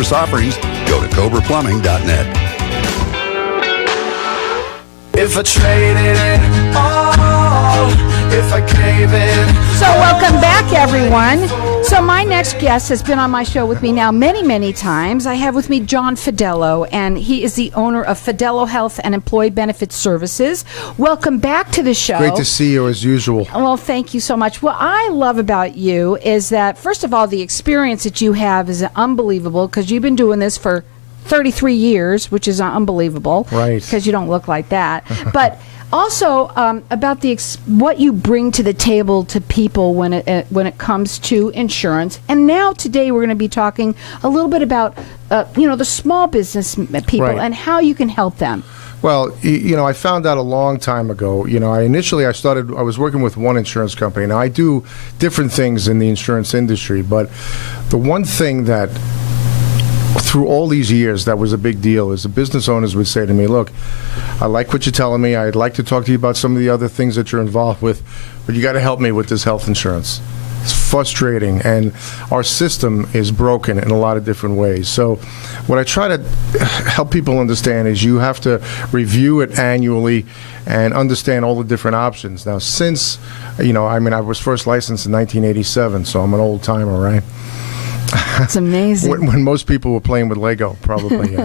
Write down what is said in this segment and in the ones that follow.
service offerings, go to cobraplumbing.net. If I traded it all, if I gave it. So welcome back, everyone. So my next guest has been on my show with me now many, many times. I have with me John Fidelo, and he is the owner of Fidelo Health and Employee Benefit Services. Welcome back to the show. Great to see you as usual. Well, thank you so much. What I love about you is that, first of all, the experience that you have is unbelievable because you've been doing this for 33 years, which is unbelievable. Right. Because you don't look like that. But also about what you bring to the table to people when it comes to insurance. And now today we're going to be talking a little bit about the small business people and how you can help them. Well, I found out a long time ago. I was working with one insurance company. Now I do different things in the insurance industry, but the one thing that through all these years that was a big deal is the business owners would say to me, look, I like what you're telling me. I'd like to talk to you about some of the other things that you're involved with, but you got to help me with this health insurance. It's frustrating, and our system is broken in a lot of different ways. So what I try to help people understand is you have to review it annually and understand all the different options. Now, since, I was first licensed in 1987, so I'm an old timer, right? It's amazing. when most people were playing with Lego, probably.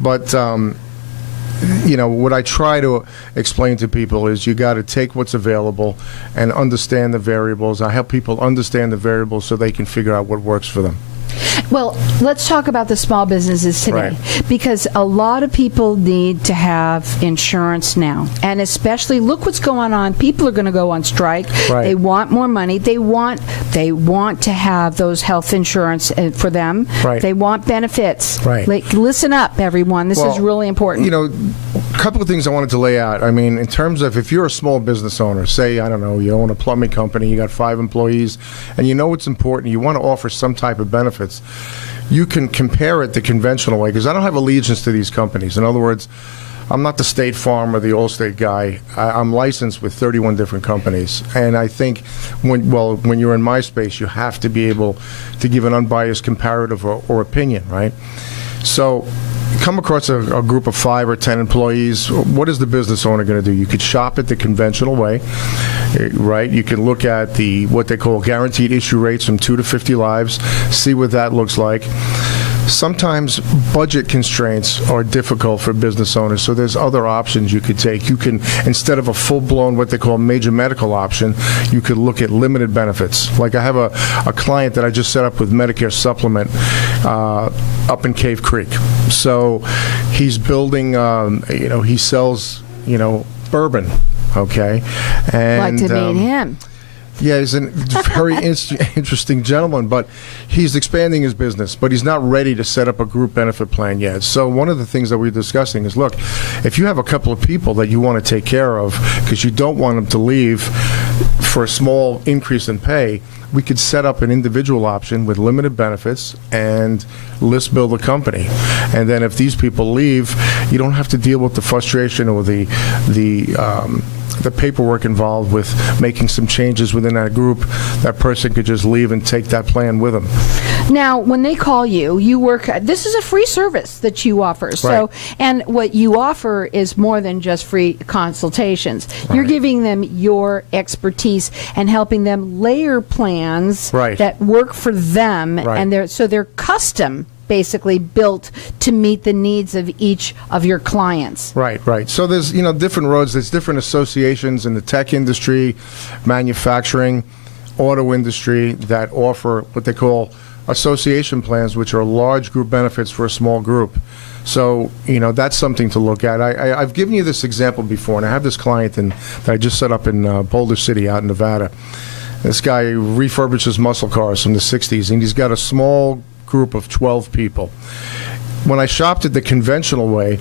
But, what I try to explain to people is you got to take what's available and understand the variables. I help people understand the variables so they can figure out what works for them. Well, let's talk about the small businesses today, because a lot of people need to have insurance now, and especially look what's going on. People are going to go on strike. They want more money. They want to have those health insurance for them. They want benefits. Like, listen up, everyone. This is really important. A couple of things I wanted to lay out. I mean, in terms of if you're a small business owner, say, I don't know, you own a plumbing company, you got 5 employees, and you know it's important, you want to offer some type of benefits, you can compare it the conventional way, because I don't have allegiance to these companies. In other words, I'm not the State Farm or the Allstate guy. I'm licensed with 31 different companies. And I think when you're in my space, you have to be able to give an unbiased comparative or opinion, right? So come across a group of 5 or 10 employees, what is the business owner going to do? You could shop it the conventional way, right? You can look at what they call guaranteed issue rates from 2 to 50 lives, see what that looks like. Sometimes budget constraints are difficult for business owners, so there's other options you could take. You can, instead of a full-blown what they call major medical option, you could look at limited benefits. Like I have a client that I just set up with Medicare Supplement up in Cave Creek. So he's building, he sells, bourbon, okay? And, like to meet him. Yeah, he's a very interesting gentleman, but he's expanding his business, but he's not ready to set up a group benefit plan yet. So one of the things that we're discussing is, look, if you have a couple of people that you want to take care of because you don't want them to leave for a small increase in pay, we could set up an individual option with limited benefits and list build a company. And then if these people leave, you don't have to deal with the frustration or the paperwork involved with making some changes within that group. That person could just leave and take that plan with them. Now, when they call you work, this is a free service that you offer. So, and what you offer is more than just free consultations. You're giving them your expertise and helping them layer plans that work for them, and they're custom, basically built to meet the needs of each of your clients. Right. So there's, different roads. There's different associations in the tech industry, manufacturing, auto industry that offer what they call association plans, which are large group benefits for a small group. So, that's something to look at. I've given you this example before, and I have this client that I just set up in Boulder City out in Nevada. This guy refurbishes muscle cars from the 60s, and he's got a small group of 12 people. When I shopped it the conventional way,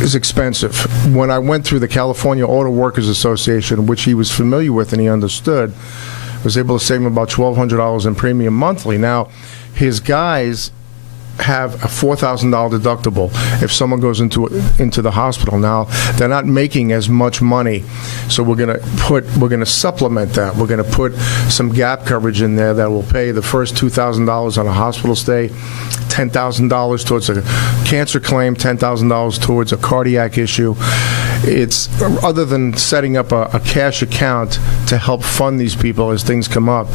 it's expensive. When I went through the California Auto Workers Association, which he was familiar with and he understood, I was able to save him about $1,200 in premium monthly. Now, his guys have a $4,000 deductible if someone goes into the hospital. Now they're not making as much money, so we're going to supplement that. We're going to put some gap coverage in there that will pay the first $2,000 on a hospital stay, $10,000 towards a cancer claim, $10,000 towards a cardiac issue. It's other than setting up a cash account to help fund these people as things come up.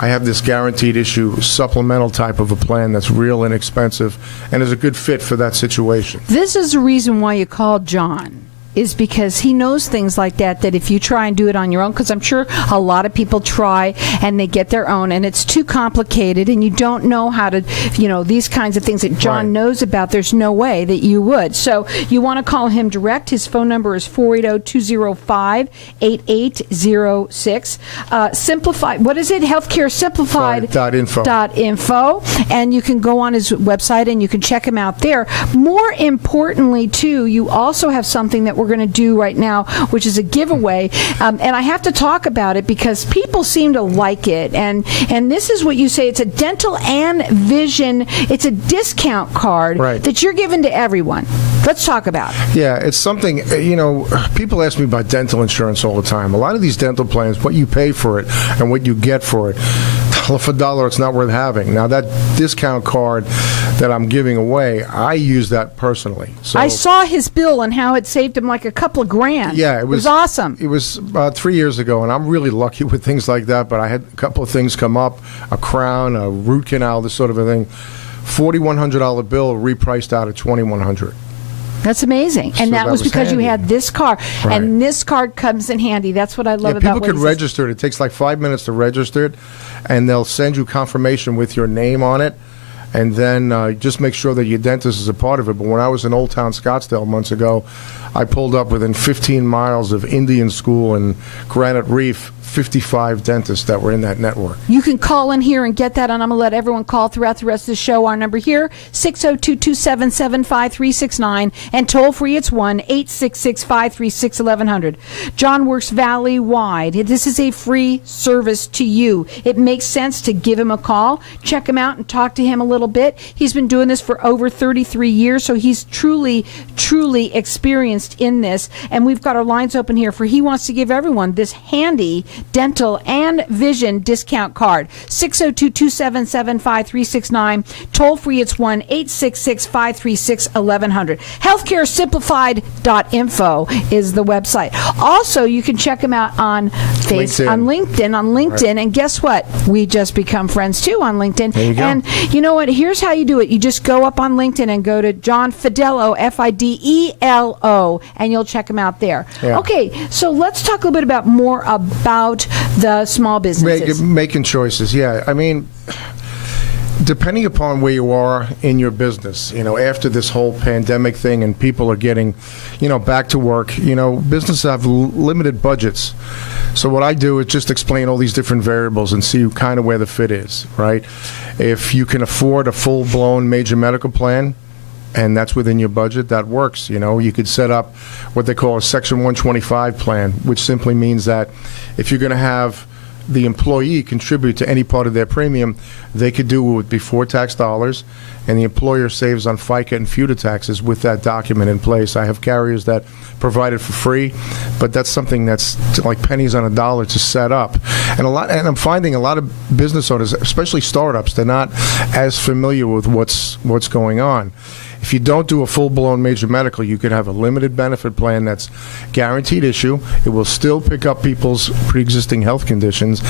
I have this guaranteed issue supplemental type of a plan that's real inexpensive and is a good fit for that situation. This is the reason why you called John, is because he knows things like that if you try and do it on your own, because I'm sure a lot of people try and they get their own, and it's too complicated, and you don't know how to, these kinds of things that John knows about, there's no way that you would. So you want to call him direct. His phone number is 480-205-8806. Simplified, what is it? Healthcare Simplified .info. And you can go on his website and you can check him out there. More importantly, too, you also have something that we're going to do right now, which is a giveaway, and I have to talk about it because people seem to like it, and this is what you say, it's a dental and vision, it's a discount card that you're giving to everyone. Let's talk about it. Yeah, it's something, people ask me about dental insurance all the time. A lot of these dental plans, what you pay for it and what you get for it, dollar for dollar, it's not worth having. Now, that discount card that I'm giving away, I use that personally. So I saw his bill and how it saved him like a couple of grand. Yeah, it was awesome. It was about 3 years ago, and I'm really lucky with things like that, but I had a couple of things come up, a crown, a root canal, this sort of a thing. $4,100 bill repriced out at $2,100. That's amazing. And So that was because handy. you had this card. Right. And this card comes in handy. That's what I love about people what could he says. register it. It takes like 5 minutes to register it, and they'll send you confirmation with your name on it. And then just make sure that your dentist is a part of it. But when I was in Old Town Scottsdale months ago, I pulled up within 15 miles of Indian School and Granite Reef, 55 dentists that were in that network. You can call in here and get that, and I'm going to let everyone call throughout the rest of the show. Our number here, 602-277-5369, and toll-free, it's 1-866-536-1100. John works valley-wide. This is a free service to you. It makes sense to give him a call, check him out, and talk to him a little bit. He's been doing this for over 33 years, so he's truly, truly experienced in this, and we've got our lines open here for he wants to give everyone this handy dental and vision discount card. 602-277-5369. Toll free, it's 1-866-536-1100. Healthcaresimplified.info is the website. Also, you can check him out on LinkedIn. Right. And guess what? We just become friends too on LinkedIn. There you go. And you know what? Here's how you do it. You just go up on LinkedIn and go to John Fidelo, Fidelo, and you'll check him out there. Yeah. Okay, so let's talk a little bit more about the small businesses. Making choices, yeah. I mean, depending upon where you are in your business, after this whole pandemic thing and people are getting, back to work, businesses have limited budgets. So what I do is just explain all these different variables and see kind of where the fit is, right? If you can afford a full-blown major medical plan, and that's within your budget, that works. You could set up what they call a Section 125 plan, which simply means that if you're going to have the employee contribute to any part of their premium, they could do it with before tax dollars, and the employer saves on FICA and FUTA taxes with that document in place. I have carriers that provide it for free, but that's something that's like pennies on a dollar to set up. And I'm finding a lot of business owners, especially startups, they're not as familiar with what's going on. If you don't do a full-blown major medical, you could have a limited benefit plan that's guaranteed issue. It will still pick up people's pre-existing health conditions,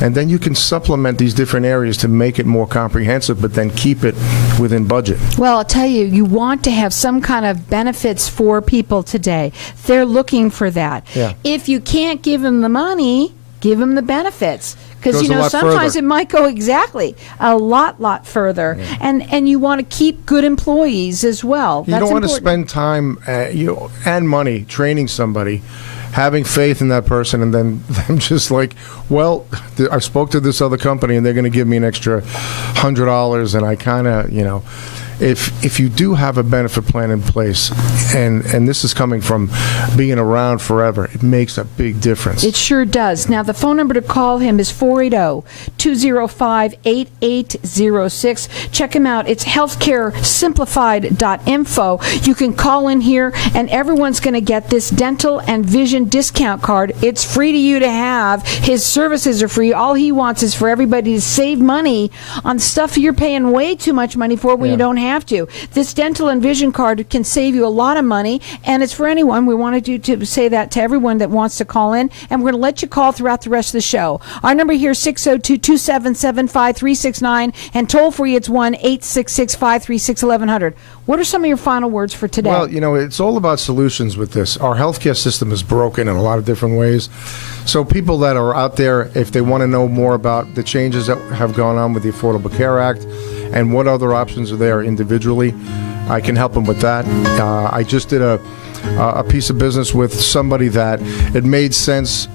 and then you can supplement these different areas to make it more comprehensive, but then keep it within budget. Well, I'll tell you, you want to have some kind of benefits for people today. They're looking for that. Yeah. If you can't give them the money, give them the benefits. Because, sometimes further. it might go a lot further. Yeah. And you want to keep good employees as well. You don't want to spend time and money training somebody, having faith in that person, and then them just like, well, I spoke to this other company, and they're going to give me an extra $100, and I kind of, if you do have a benefit plan in place, and this is coming from being around forever, it makes a big difference. It sure does. Now, the phone number to call him is 480-205-8806. Check him out. It's healthcaresimplified.info. You can call in here, and everyone's going to get this dental and vision discount card. It's free to you to have. His services are free. All he wants is for everybody to save money on stuff you're paying way too much money for when you don't have to. This dental and vision card can save you a lot of money, and it's for anyone. We wanted you to say that to everyone that wants to call in, and we're going to let you call throughout the rest of the show. Our number here is 602-277-5369, and toll free it's 1-866-536-1100. What are some of your final words for today? Well, it's all about solutions with this. Our healthcare system is broken in a lot of different ways. So people that are out there, if they want to know more about the changes that have gone on with the Affordable Care Act and what other options are there individually, I can help them with that. I just did a piece of business with somebody that it made sense